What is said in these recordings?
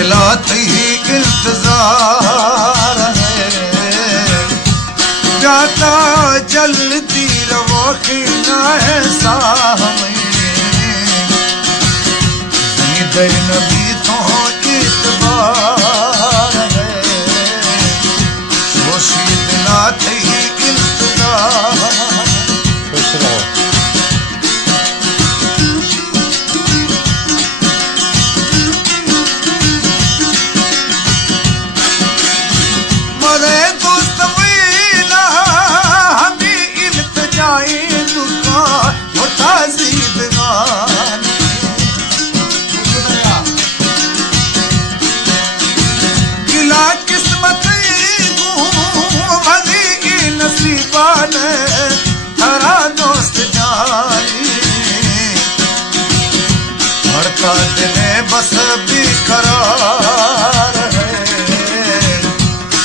दिलाती इंतजार है, जाता जलती रवो खीना है साहमें, दीद नबी तो इतबार है, जोशी दिलाती इंतजार। बस बेकरार है,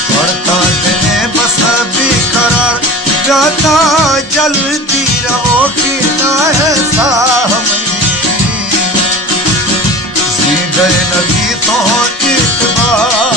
बढ़ता दिने बस बेकरार, जाता जलती रहो खीना है साहमें, ज़ीद नबी तो इतबार।